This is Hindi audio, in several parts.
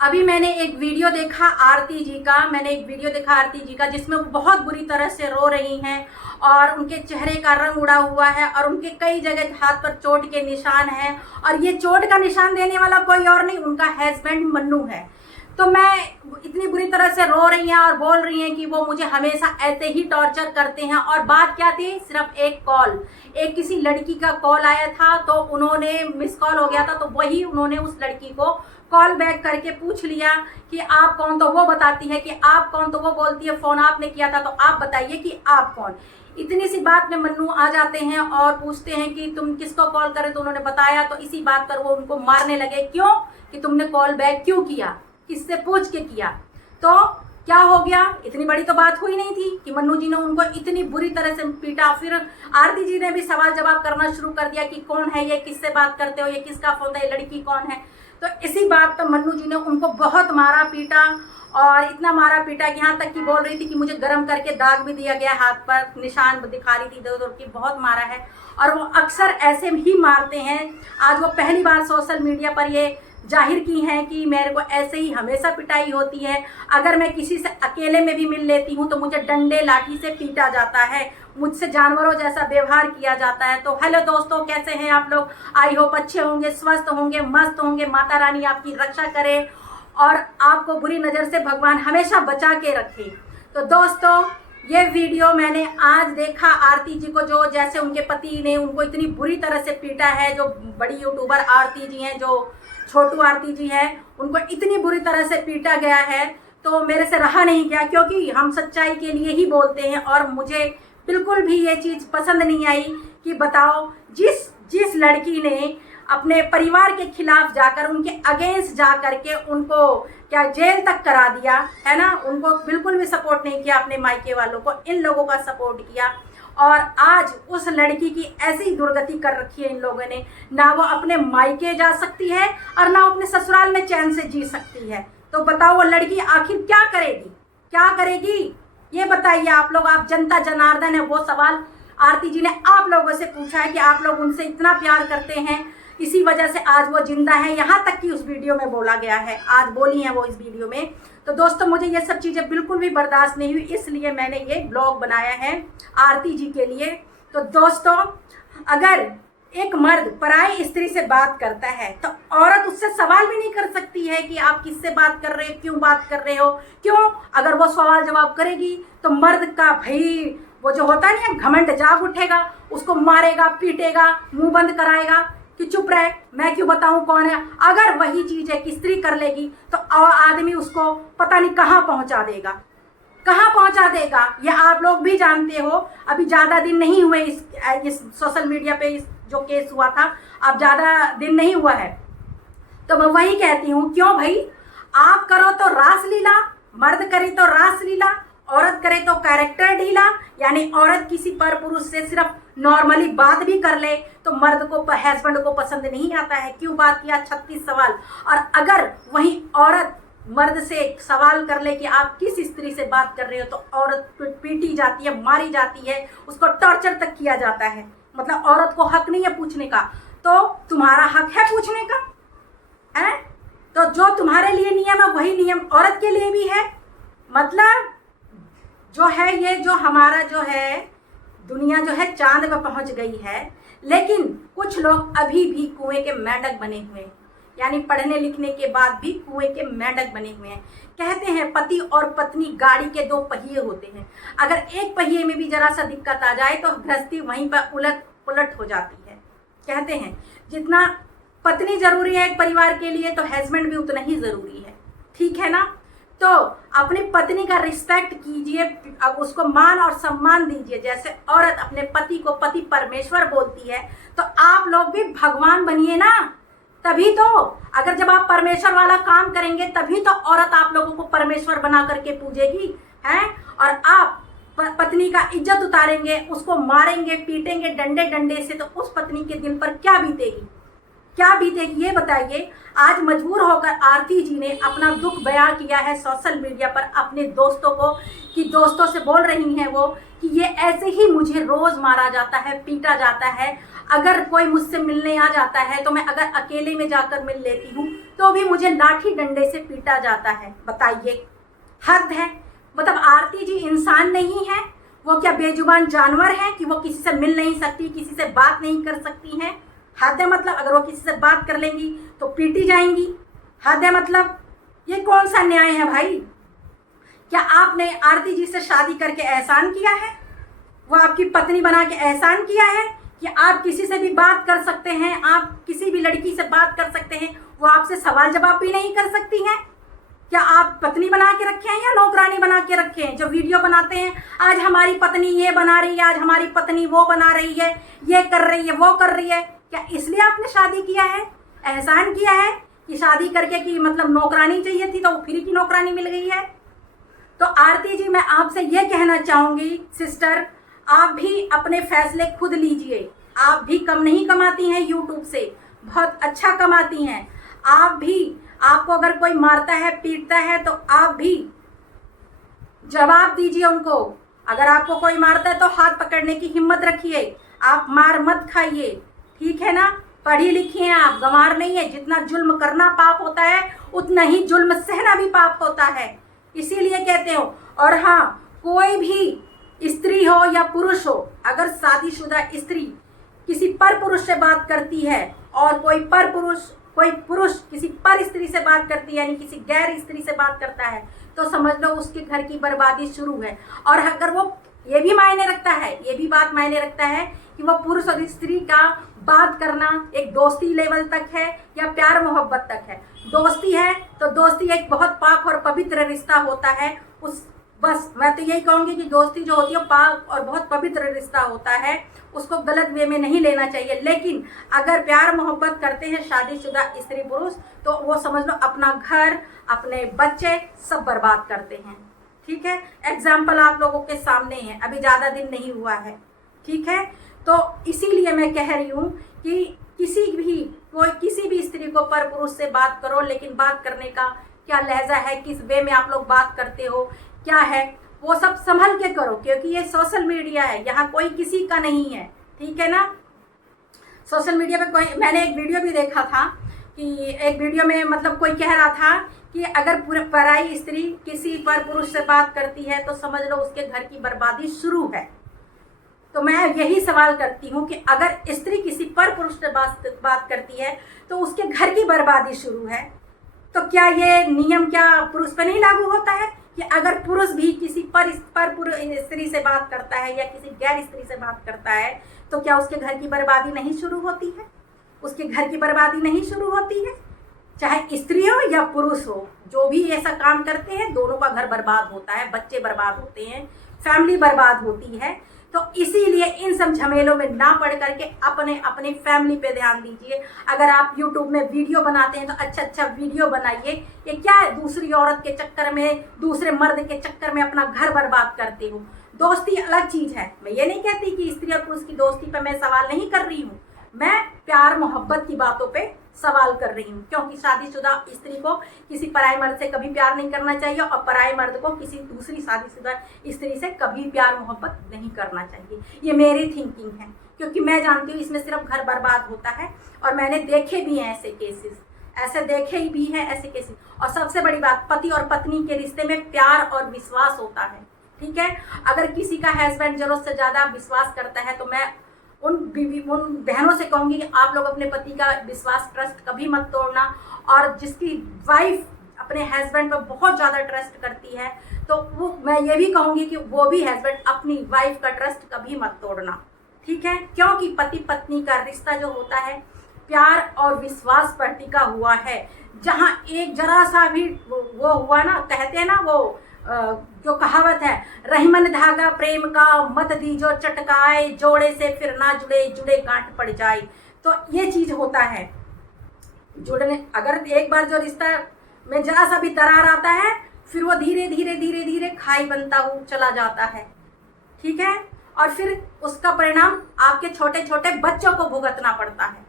अभी मैंने एक वीडियो देखा आरती जी का जिसमें वो बहुत बुरी तरह से रो रही हैं और उनके चेहरे का रंग उड़ा हुआ है और उनके कई जगह हाथ पर चोट के निशान हैं और ये चोट का निशान देने वाला कोई और नहीं, उनका हस्बैंड मन्नू है। तो मैं इतनी बुरी तरह से रो रही हैं और बोल रही हैं कि वो मुझे हमेशा ऐसे ही टॉर्चर करते हैं। और बात क्या थी, सिर्फ एक कॉल, एक किसी लड़की का कॉल आया था तो उन्होंने मिस कॉल हो गया था, तो वही उन्होंने उस लड़की को कॉल बैक करके पूछ लिया कि आप कौन, तो वो बताती है कि आप कौन, तो वो बोलती है फ़ोन आपने किया था तो आप बताइए कि आप कौन। इतनी सी बात में मन्नू आ जाते हैं और पूछते हैं कि तुम किसको कॉल करे, तो उन्होंने बताया। तो इसी बात पर वो उनको मारने लगे, क्यों कि तुमने कॉल बैक क्यों किया, किससे पूछ के किया। तो क्या हो गया, इतनी बड़ी तो बात हुई नहीं थी कि मन्नू जी ने उनको इतनी बुरी तरह से पीटा। फिर आरती जी ने भी सवाल जवाब करना शुरू कर दिया कि कौन है ये, किससे बात करते हो, ये किसका फोन था, ये लड़की कौन है। तो इसी बात पर मन्नू जी ने उनको बहुत मारा पीटा और इतना मारा पीटा कि यहाँ तक कि बोल रही थी कि मुझे गर्म करके दाग भी दिया गया, हाथ पर निशान दिखा रही थी इधर उधर की, बहुत मारा है। और वो अक्सर ऐसे ही मारते हैं। आज वो पहली बार सोशल मीडिया पर ये जाहिर की हैं कि मेरे को ऐसे ही हमेशा पिटाई होती है, अगर मैं किसी से अकेले में भी मिल लेती हूँ तो मुझे डंडे लाठी से पीटा जाता है, मुझसे जानवरों जैसा व्यवहार किया जाता है। तो हेलो दोस्तों, कैसे हैं आप लोग? आई होप अच्छे होंगे, स्वस्थ होंगे, मस्त होंगे। माता रानी आपकी रक्षा करे और आपको बुरी नज़र से भगवान हमेशा बचा के रखे। तो दोस्तों, ये वीडियो मैंने आज देखा आरती जी को, जो जैसे उनके पति ने उनको इतनी बुरी तरह से पीटा है। जो बड़ी यूट्यूबर आरती जी हैं, जो छोटू आरती जी हैं, उनको इतनी बुरी तरह से पीटा गया है तो मेरे से रहा नहीं गया, क्योंकि हम सच्चाई के लिए ही बोलते हैं। और मुझे बिल्कुल भी ये चीज़ पसंद नहीं आई कि बताओ, जिस लड़की ने अपने परिवार के खिलाफ जाकर, उनके अगेंस्ट जा करके उनको क्या जेल तक करा दिया है ना, उनको बिल्कुल भी सपोर्ट नहीं किया, अपने मायके वालों को, इन लोगों का सपोर्ट किया। और आज उस लड़की की ऐसी दुर्गति कर रखी है इन लोगों ने, ना वो अपने मायके जा सकती है और ना अपने ससुराल में चैन से जी सकती है। तो बताओ वो लड़की आखिर क्या करेगी, क्या करेगी, ये बताइए आप लोग। आप जनता जनार्दन है, वो सवाल आरती जी ने आप लोगों से पूछा है कि आप लोग उनसे इतना प्यार करते हैं, इसी वजह से आज वो जिंदा है। यहाँ तक कि उस वीडियो में बोला गया है, आज बोली है वो इस वीडियो में। तो दोस्तों, मुझे ये सब चीज़ें बिल्कुल भी बर्दाश्त नहीं हुई, इसलिए मैंने ये ब्लॉग बनाया है आरती जी के लिए। तो दोस्तों, अगर एक मर्द पराई स्त्री से बात करता है तो औरत उससे सवाल भी नहीं कर सकती है कि आप किससे बात कर रहे हो, क्यों बात कर रहे हो, क्यों। अगर वो सवाल जवाब करेगी तो मर्द का भाई वो जो होता नहीं है घमंड जाग उठेगा, उसको मारेगा, पीटेगा, मुंह बंद कराएगा कि चुप रहे, मैं क्यों बताऊं कौन है। अगर वही चीज़ एक स्त्री कर लेगी तो आदमी उसको पता नहीं कहाँ पहुंचा देगा, कहाँ पहुंचा देगा। ये आप लोग भी जानते हो। अभी ज़्यादा दिन नहीं हुए इस सोशल मीडिया पे इस जो केस हुआ था, अब ज़्यादा दिन नहीं हुआ है। तो मैं वही कहती हूँ, क्यों भाई, आप करो तो रासलीला, मर्द करे तो रासलीला, औरत करे तो कैरेक्टर ढीला। यानी औरत किसी पर पुरुष से सिर्फ नॉर्मली बात भी कर ले तो मर्द को, हस्बैंड को पसंद नहीं आता है, क्यों बात किया, 36 सवाल। और अगर वही औरत मर्द से सवाल कर ले कि आप किस स्त्री से बात कर रहे हो, तो औरत पीटी जाती है, मारी जाती है, उसको टॉर्चर तक किया जाता है। मतलब औरत को हक नहीं है पूछने का, तो तुम्हारा हक है पूछने का, है? तो जो तुम्हारे लिए नियम है वही नियम औरत के लिए भी है। मतलब जो है, ये जो हमारा जो है दुनिया जो है चांद पे पहुंच गई है, लेकिन कुछ लोग अभी भी कुएं के मेंढक बने हुए हैं। यानी पढ़ने लिखने के बाद भी कुएं के मेंढक बने हुए हैं। कहते हैं पति और पत्नी गाड़ी के दो पहिए होते हैं, अगर एक पहिए में भी जरा सा दिक्कत आ जाए तो गृहस्थी वहीं पर उलट पुलट हो जाती है। कहते हैं जितना पत्नी जरूरी है एक परिवार के लिए, तो हस्बैंड भी उतना ही जरूरी है, ठीक है ना। तो अपनी पत्नी का रिस्पेक्ट कीजिए, उसको मान और सम्मान दीजिए। जैसे औरत अपने पति को पति परमेश्वर बोलती है, तो आप लोग भी भगवान बनिए ना। तभी तो, अगर जब आप परमेश्वर वाला काम करेंगे तभी तो औरत आप लोगों को परमेश्वर बना करके पूजेगी, हैं। और आप पत्नी का इज्जत उतारेंगे, उसको मारेंगे, पीटेंगे डंडे डंडे से, तो उस पत्नी के दिल पर क्या बीतेगी, क्या बीतेगी, ये बताइए। आज मजबूर होकर आरती जी ने अपना दुख बयां किया है सोशल मीडिया पर अपने दोस्तों को, कि दोस्तों से बोल रही हैं वो कि ये ऐसे ही मुझे रोज़ मारा जाता है, पीटा जाता है। अगर कोई मुझसे मिलने आ जाता है तो मैं अगर अकेले में जाकर मिल लेती हूँ तो भी मुझे लाठी डंडे से पीटा जाता है। बताइए, हद है। मतलब आरती जी इंसान नहीं है, वो क्या बेजुबान जानवर है कि वो किसी से मिल नहीं सकती, किसी से बात नहीं कर सकती हैं? हद है। मतलब अगर वो किसी से बात कर लेंगी तो पीटी जाएंगी। हद है। मतलब ये कौन सा न्याय है भाई? क्या आपने आरती जी से शादी करके एहसान किया है? वो आपकी पत्नी बना के एहसान किया है कि आप किसी से भी बात कर सकते हैं, आप किसी भी लड़की से बात कर सकते हैं, वो आपसे सवाल जवाब भी नहीं कर सकती हैं? क्या आप पत्नी बना के रखे हैं या नौकरानी बना के रखे हैं? जो वीडियो बनाते हैं, आज हमारी पत्नी ये बना रही है, आज हमारी पत्नी वो बना रही है, ये कर रही है, वो कर रही है, क्या इसलिए आपने शादी किया है? एहसान किया है कि शादी करके कि मतलब नौकरानी चाहिए थी तो वो फ्री की नौकरानी मिल गई है? तो आरती जी, मैं आपसे ये कहना चाहूँगी सिस्टर, आप भी अपने फैसले खुद लीजिए। आप भी कम नहीं कमाती हैं यूट्यूब से, बहुत अच्छा कमाती हैं। आप भी, आपको अगर कोई मारता है, पीटता है तो आप भी जवाब दीजिए उनको। अगर आपको कोई मारता है तो हाथ पकड़ने की हिम्मत रखिए, आप मार मत खाइए, ठीक है ना? पढ़ी लिखी हैं आप, गंवार नहीं है। जितना जुल्म करना पाप होता है उतना ही जुल्म सहना भी पाप होता है, इसीलिए कहते हो। और हाँ, कोई भी स्त्री हो या पुरुष हो, अगर शादीशुदा स्त्री किसी पर पुरुष से बात करती है और कोई पुरुष किसी पर स्त्री से बात करती है, यानी किसी गैर स्त्री से बात करता है, तो समझ लो उसके घर की बर्बादी शुरू है। और अगर वो ये भी मायने रखता है, ये भी बात मायने रखता है कि वो पुरुष और स्त्री का बात करना एक दोस्ती लेवल तक है या प्यार मोहब्बत तक है। दोस्ती है तो दोस्ती एक बहुत पाक और पवित्र रिश्ता होता है। बस मैं तो यही कहूँगी कि दोस्ती जो होती है पाक और बहुत पवित्र रिश्ता होता है, उसको गलत वे में नहीं लेना चाहिए। लेकिन अगर प्यार मोहब्बत करते हैं शादीशुदा स्त्री पुरुष, तो वो समझ लो अपना घर, अपने बच्चे सब बर्बाद करते हैं, ठीक है? एग्जाम्पल आप लोगों के सामने है, अभी ज़्यादा दिन नहीं हुआ है, ठीक है? तो इसीलिए मैं कह रही हूँ कि किसी भी स्त्री को पर पुरुष से बात करो, लेकिन बात करने का क्या लहजा है, किस वे में आप लोग बात करते हो, क्या है, वो सब संभल के करो, क्योंकि ये सोशल मीडिया है, यहाँ कोई किसी का नहीं है, ठीक है ना? सोशल मीडिया पे मैंने एक वीडियो भी देखा था कि एक वीडियो में मतलब कोई कह रहा था कि अगर पराई स्त्री किसी पर पुरुष से बात करती है तो समझ लो उसके घर की बर्बादी शुरू है। तो मैं यही सवाल करती हूँ कि अगर स्त्री किसी पर पुरुष से बात करती है तो उसके घर की बर्बादी शुरू है, तो क्या ये नियम क्या पुरुष पर नहीं लागू होता है कि अगर पुरुष भी किसी पर स्त्री से बात करता है या किसी गैर स्त्री से बात करता है तो क्या उसके घर की बर्बादी नहीं शुरू होती है? उसके घर की बर्बादी नहीं शुरू होती है? चाहे स्त्री हो या पुरुष हो, जो भी ऐसा काम करते हैं दोनों का घर बर्बाद होता है, बच्चे बर्बाद होते हैं, फैमिली बर्बाद होती है। तो इसीलिए इन सब झमेलों में ना पड़ करके अपने फैमिली पे ध्यान दीजिए। अगर आप YouTube में वीडियो बनाते हैं तो अच्छा वीडियो बनाइए। ये क्या है, दूसरी औरत के चक्कर में, दूसरे मर्द के चक्कर में अपना घर बर्बाद करते हो। दोस्ती अलग चीज़ है। मैं ये नहीं कहती कि स्त्री और पुरुष की दोस्ती पर मैं सवाल नहीं कर रही हूँ, मैं प्यार मोहब्बत की बातों पे सवाल कर रही हूँ, क्योंकि शादीशुदा स्त्री को किसी पराये मर्द से कभी प्यार नहीं करना चाहिए और पराये मर्द को किसी दूसरी शादीशुदा स्त्री से कभी प्यार मोहब्बत नहीं करना चाहिए। ये मेरी थिंकिंग है, क्योंकि मैं जानती हूँ इसमें सिर्फ घर बर्बाद होता है और मैंने देखे भी हैं ऐसे केसेस, ऐसे देखे भी हैं ऐसे केसेस। और सबसे बड़ी बात, पति और पत्नी के रिश्ते में प्यार और विश्वास होता है, ठीक है? अगर किसी का हस्बैंड जरूरत से ज़्यादा विश्वास करता है तो मैं उन बहनों से कहूँगी कि आप लोग अपने पति का विश्वास, ट्रस्ट कभी मत तोड़ना। और जिसकी वाइफ अपने हस्बैंड पर बहुत ज़्यादा ट्रस्ट करती है तो वो, मैं ये भी कहूँगी कि वो भी हस्बैंड अपनी वाइफ का ट्रस्ट कभी मत तोड़ना, ठीक है? क्योंकि पति पत्नी का रिश्ता जो होता है प्यार और विश्वास पर टिका हुआ है। जहाँ एक जरा सा भी वो हुआ ना, कहते हैं ना वो जो कहावत है, रहीमन धागा प्रेम का मत दीजो चटकाए, जोड़े से फिर ना जुड़े जुड़े गांठ पड़ जाए। तो ये चीज़ होता है जुड़ने, अगर एक बार जो रिश्ता में जरा सा भी दरार आता है फिर वो धीरे धीरे खाई बनता हुआ चला जाता है, ठीक है? और फिर उसका परिणाम आपके छोटे छोटे बच्चों को भुगतना पड़ता है।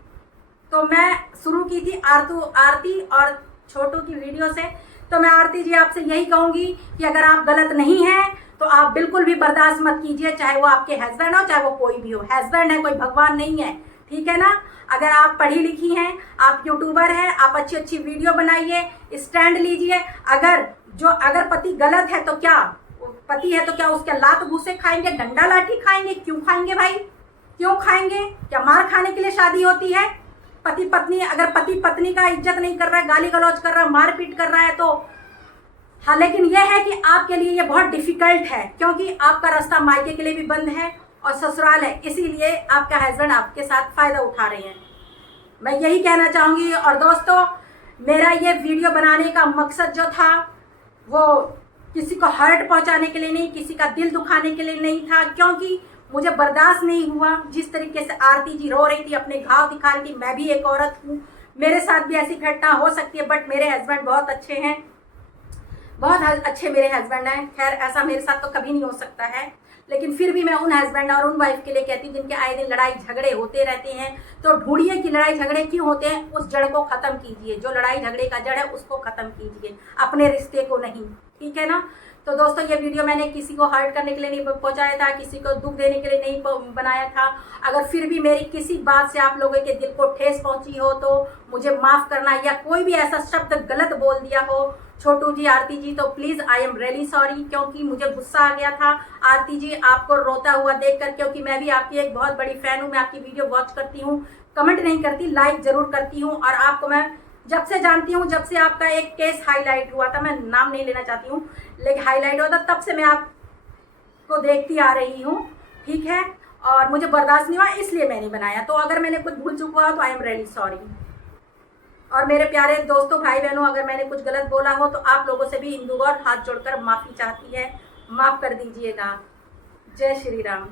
तो मैं शुरू की थी आरती और छोटू की वीडियो से, तो मैं आरती जी आपसे यही कहूँगी कि अगर आप गलत नहीं हैं तो आप बिल्कुल भी बर्दाश्त मत कीजिए, चाहे वो आपके हस्बैंड हो चाहे वो कोई भी हो। हस्बैंड है, कोई भगवान नहीं है, ठीक है ना। अगर आप पढ़ी लिखी हैं, आप यूट्यूबर हैं, आप अच्छी अच्छी वीडियो बनाइए, स्टैंड लीजिए। अगर पति गलत है तो क्या, पति है तो क्या उसके लात घूसे खाएंगे, डंडा लाठी खाएंगे? क्यों खाएंगे भाई, क्यों खाएंगे? क्या मार खाने के लिए शादी होती है? अगर पति पत्नी का इज्जत नहीं कर रहा है, गाली गलौज कर रहा है, मारपीट कर रहा है तो हाँ, लेकिन यह है कि आपके लिए ये बहुत डिफिकल्ट है, क्योंकि आपका रास्ता मायके के लिए भी बंद है और ससुराल है, इसीलिए आपका हस्बैंड आपके साथ फायदा उठा रहे हैं। मैं यही कहना चाहूँगी। और दोस्तों, मेरा ये वीडियो बनाने का मकसद जो था वो किसी को हर्ट पहुंचाने के लिए नहीं, किसी का दिल दुखाने के लिए नहीं था, क्योंकि मुझे बर्दाश्त नहीं हुआ जिस तरीके से आरती जी रो रही थी, अपने घाव दिखा रही थी। मैं भी एक औरत हूँ, मेरे साथ भी ऐसी घटना हो सकती है, बट मेरे हस्बैंड बहुत अच्छे हैं, बहुत अच्छे मेरे हस्बैंड हैं। खैर, ऐसा मेरे साथ तो कभी नहीं हो सकता है, लेकिन फिर भी मैं उन हस्बैंड और उन वाइफ के लिए कहती हूँ जिनके आए दिन लड़ाई झगड़े होते रहते हैं। तो ढूंढिए कि लड़ाई झगड़े क्यों होते हैं, उस जड़ को ख़त्म कीजिए। जो लड़ाई झगड़े का जड़ है उसको ख़त्म कीजिए, अपने रिश्ते को नहीं, ठीक है ना। तो दोस्तों, ये वीडियो मैंने किसी को हर्ट करने के लिए नहीं पहुंचाया था, किसी को दुख देने के लिए नहीं बनाया था। अगर फिर भी मेरी किसी बात से आप लोगों के दिल को ठेस पहुंची हो तो मुझे माफ़ करना, या कोई भी ऐसा शब्द गलत बोल दिया हो छोटू जी, आरती जी, तो please I am really sorry, क्योंकि मुझे गुस्सा आ गया था आरती जी आपको रोता हुआ देखकर, क्योंकि मैं भी आपकी एक बहुत बड़ी फ़ैन हूँ। मैं आपकी वीडियो वॉच करती हूँ, कमेंट नहीं करती, लाइक ज़रूर करती हूँ। और आपको मैं जब से जानती हूँ, जब से आपका एक केस हाईलाइट हुआ था, मैं नाम नहीं लेना चाहती हूँ, लेकिन हाईलाइट हुआ था, तब से मैं आपको देखती आ रही हूँ, ठीक है। और मुझे बर्दाश्त नहीं हुआ, इसलिए मैंने बनाया। तो अगर मैंने कुछ भूल चुका हो तो आई एम रियली सॉरी। और मेरे प्यारे दोस्तों, भाई बहनों, अगर मैंने कुछ गलत बोला हो तो आप लोगों से भी इंदु गौर हाथ जोड़कर माफ़ी चाहती है, माफ़ कर दीजिएगा। जय श्री राम।